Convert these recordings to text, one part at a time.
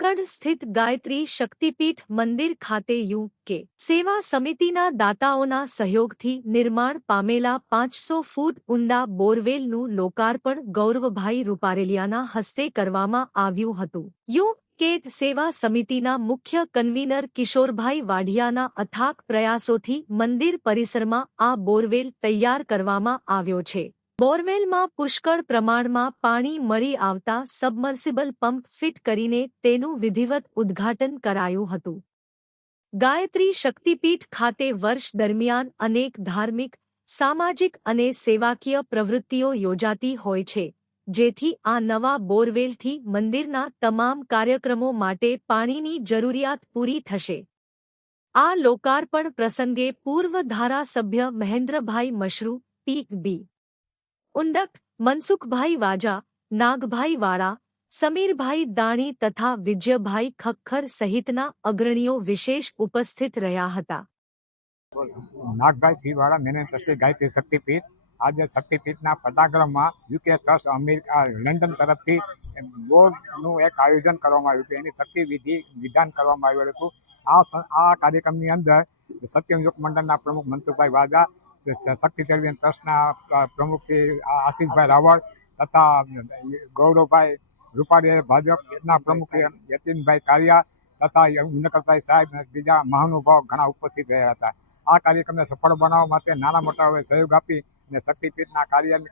જૂનાગઢ સ્થિત ગાયત્રી શક્તિપીઠ મંદિર ખાતે યુ.કે. સેવા સમિતિના દાતાઓના સહયોગથી નિર્માણ પામેલા 500 ફૂટ ઊંડા બોરવેલનું લોકાર્પણ ગૌરવભાઈ રૂપારેલિયાના હસ્તે કરવામાં આવ્યું હતું. યુ.કે. સેવા સમિતિના મુખ્ય કન્વીનર કિશોરભાઈ વાઢિયાના અથાગ પ્રયાસોથી મંદિર પરિસરમાં આ બોરવેલ તૈયાર કરવામાં આવ્યો છે. બોરવેલમાં પુષ્કળ પ્રમાણમાં પાણી મળી આવતા સબમર્સિબલ પંપ ફિટ કરીને તેનું વિધિવત ઉદ્ઘાટન કરાયું હતું. ગાયત્રી શક્તિપીઠ ખાતે વર્ષ દરમિયાન અનેક ધાર્મિક, સામાજિક અને સેવાકીય પ્રવૃત્તિઓ યોજાતી હોય છે, જેથી આ નવા બોરવેલથી મંદિરના તમામ કાર્યક્રમો માટે પાણીની જરૂરિયાત પૂરી થશે. આ લોકાર્પણ પ્રસંગે પૂર્વ ધારાસભ્ય મહેન્દ્રભાઈ મશરૂ, પી.બી. ઉંડક, મનસુખભાઈ વાજા, નાગભાઈ વાળા, સમીરભાઈ દાણી તથા વિજયભાઈ ખખ્ખર સહિતના અગ્રણીઓ વિશેષ ઉપસ્થિત રહ્યા હતા. નાગભાઈ સિંહવાળા, મેનેજિંગ ટ્રસ્ટી ગાયત્રી શક્તિપીઠ. આજે શક્તિપીઠના પટાગ્રહમાં યુકે ટ્રસ્ટ અમેરિકા લંડન તરફથી બોર્ડનું એક આયોજન કરવામાં આવ્યું હતું. એની તકતી વિધાન કરવામાં આવ્યું હતું. આ કાર્યક્રમની અંદર સત્યયુગ મંડળના પ્રમુખ મનસુખભાઈ વાજા, શક્તિ ટેલિવિઝન ટ્રસ્ટના પ્રમુખ શ્રી આશીષભાઈ રાવળ તથા ગૌરવભાઈ રૂપારેલિયા, ભાજપના પ્રમુખ યતીનભાઈ કારિયા તથા ઉનકરભાઈ સાહેબ બીજા મહાનુભાવ ઘણા ઉપસ્થિત રહ્યા હતા. આ કાર્યક્રમને સફળ બનાવવા માટે નાના મોટા સહયોગ આપી અને શક્તિપીઠના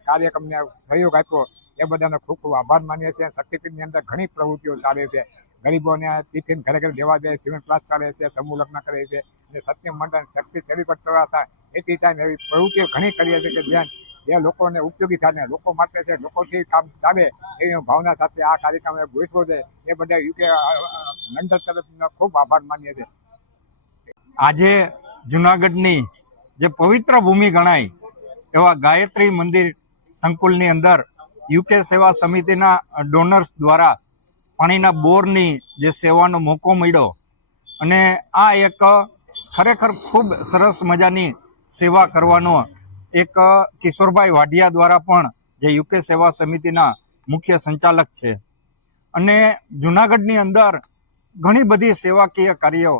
કાર્યક્રમને સહયોગ આપ્યો એ બધાનો ખૂબ ખૂબ આભાર માનીએ છીએ. શક્તિપીઠની અંદર ઘણી પ્રવૃત્તિઓ ચાલે છે. ગરીબોને ટિફિન ઘરે ઘરે દેવા જાય, સિમેન્ટ પ્લાસ કરે છે, સમૂહ લગ્ન કરે છે અને સત્ય મંડળ શક્તિ ટેલિકોટ કરવા હતા એટી ટાઈમ એવી પ્રવૃત્તિઓ ઘણી કરીએ છીએ કે જે લોકોને ઉપયોગી થાય ને લોકો માટે છે, લોકોથી કામ ચાલે એવી ભાવના સાથે આ કાર્યક્રમ ગોઠવો છે. એ બધા યુકે લંડન તરફનો ખૂબ આભાર માનીએ છીએ. આજે જૂનાગઢની જે પવિત્ર ભૂમિ ગણાય એવા ગાયત્રી મંદિર સંકુલની અંદર યુકે સેવા સમિતિના ડોનર્સ દ્વારા પાણીના બોરની જે સેવાનો મોકો મળ્યો અને આ એક ખરેખર ખૂબ સરસ મજાની સેવા કરવાનો એક કિશોરભાઈ વાઢિયા દ્વારા પણ જે યુકે સેવા સમિતિના મુખ્ય સંચાલક છે અને જૂનાગઢની અંદર ઘણી બધી સેવાકીય કાર્યો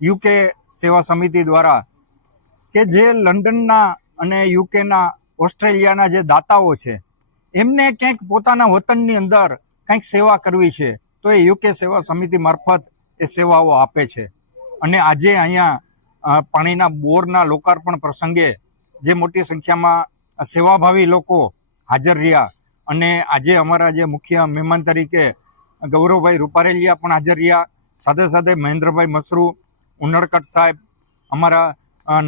યુકે સેવા સમિતિ દ્વારા કે જે લંડનના અને યુકેના, ઓસ્ટ્રેલિયાના જે દાતાઓ છે એમને ક્યાંક પોતાના વતનની અંદર કંઈક સેવા કરવી છે તો એ યુકે સેવા સમિતિ મારફત એ સેવાઓ આપે છે. અને આજે અહીંયા પાણીના બોરના લોકાર્પણ પ્રસંગે જે મોટી સંખ્યામાં સેવાભાવી લોકો હાજર રહ્યા અને આજે અમારા જે મુખ્ય મહેમાન તરીકે ગૌરવભાઈ રૂપારેલિયા પણ હાજર રહ્યા, સાથે સાથે મહેન્દ્રભાઈ મશરૂ, ઉનડકટ સાહેબ, અમારા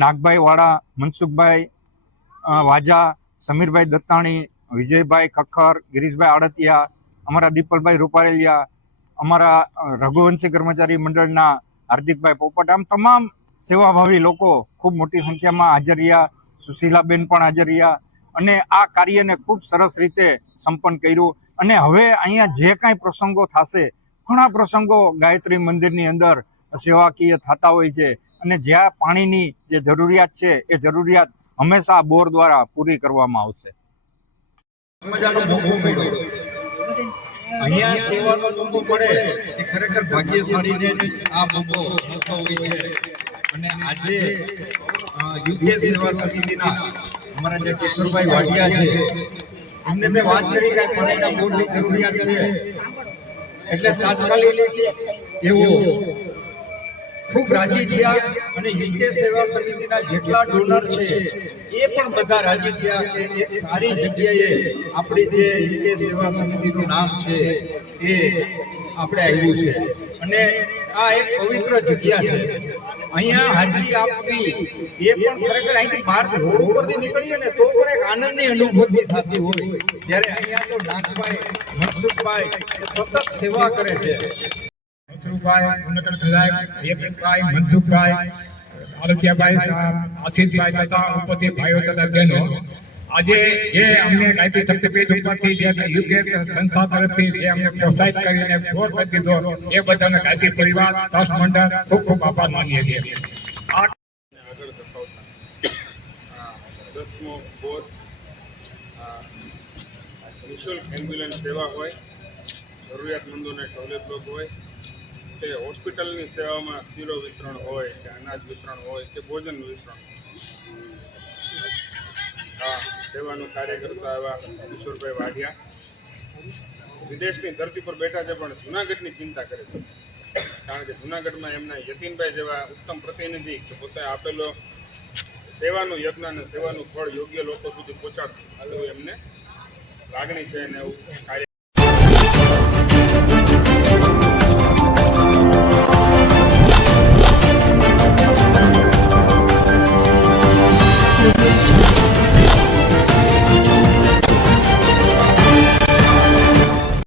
નાગભાઈ વાળા, મનસુખભાઈ વાજા, સમીરભાઈ દત્તાણી, વિજયભાઈ ખખ્ખર, ગિરીશભાઈ આડતિયા, અમારા દીપલભાઈ રૂપારેલિયા, અમારા રઘુવંશી કર્મચારી મંડળના હાર્દિકભાઈ પોપટ, આમ તમામ સેવાભાવી લોકો ખૂબ મોટી સંખ્યામાં હાજર રહ્યા. સુશીલાબેન પણ હાજર રહ્યા અને આ કાર્યને ખૂબ સરસ રીતે સંપન્ન કર્યું. અને હવે અહીંયા જે કાંઈ પ્રસંગો થશે, ઘણા પ્રસંગો ગાયત્રી મંદિરની અંદર સેવાકીય થતા હોય છે અને જ્યાં પાણીની જે જરૂરિયાત છે એ જરૂરિયાત હંમેશા બોર દ્વારા પૂરી કરવામાં આવશે. અહીંયા સેવાનો મોકો મળે એ ખરેખર ભાગ્યશાળીને આ મોકો હોય છે. અને આજે યુકે સેવા સમિતિના અમારા જે કિશોરભાઈ વાઢિયા છે એમને મેં વાત કરી કે પાણીના બોરની જરૂરિયાત છે એટલે તાત્કાલિક એવો ખૂબ રાજી થયા અને યુકે સેવા સમિતિના જેટલા ડોનર છે એ પણ બધા રાજી થયા કે એક સારી જગ્યાએ આપણી જે યુકે સેવા સમિતિનું નામ છે એ આપણે આવ્યું છે અને આ એક પવિત્ર જગ્યા છે. અહીંયા હાજરી આપવી એ પણ ખરેખર અહીંથી બહાર રોડ ઉપરથી નીકળીએ ને તો પણ એક આનંદની અનુભૂતિ થતી હોય. જ્યારે અહીંયા તો નાગભાઈ, મનસુખભાઈ સતત સેવા કરે છે. મનસુખભાઈ, ઉનકર સાહેબ, યતીનભાઈ, મનસુખભાઈ, આરતિયાભાઈ સાહેબ, આશીષભાઈ તથા ઉપસ્થિત ભાઈઓ તથા બહેનો, આજે જે અમને ગાયત્રી શક્તિપીઠ ઉપરથી જે યુકે સંસ્થા તરફથી જે અમને પ્રોત્સાહિત કરીને બોર કરી દીધો એ બધાને ગાયત્રી પરિવાર, ટ્રસ્ટ મંડળ ખૂબ ખૂબ આભાર માનીએ છીએ. 10મો બોર નિઃશુલ્ક એમ્બ્યુલન્સ સેવા હોય, જરૂરિયાતમંદોને ટોયલેટ બ્લોક હોય, કે હોસ્પિટલની સેવામાં શીરો વિતરણ હોય કે અનાજ વિતરણ હોય કે ભોજન વિતરણ, આ સેવાનું કાર્ય કરતા એવા કિશોરભાઈ વાઢિયા વિદેશની ધરતી પર બેઠા છે પણ જૂનાગઢની ચિંતા કરે છે. કારણ કે જૂનાગઢમાં એમના યતીનભાઈ જેવા ઉત્તમ પ્રતિનિધિ કે પોતે આપેલો સેવાનું યજ્ઞ અને સેવાનું ફળ યોગ્ય લોકો સુધી પહોંચાડશે એવું એમને લાગણી છે અને એવું કાર્ય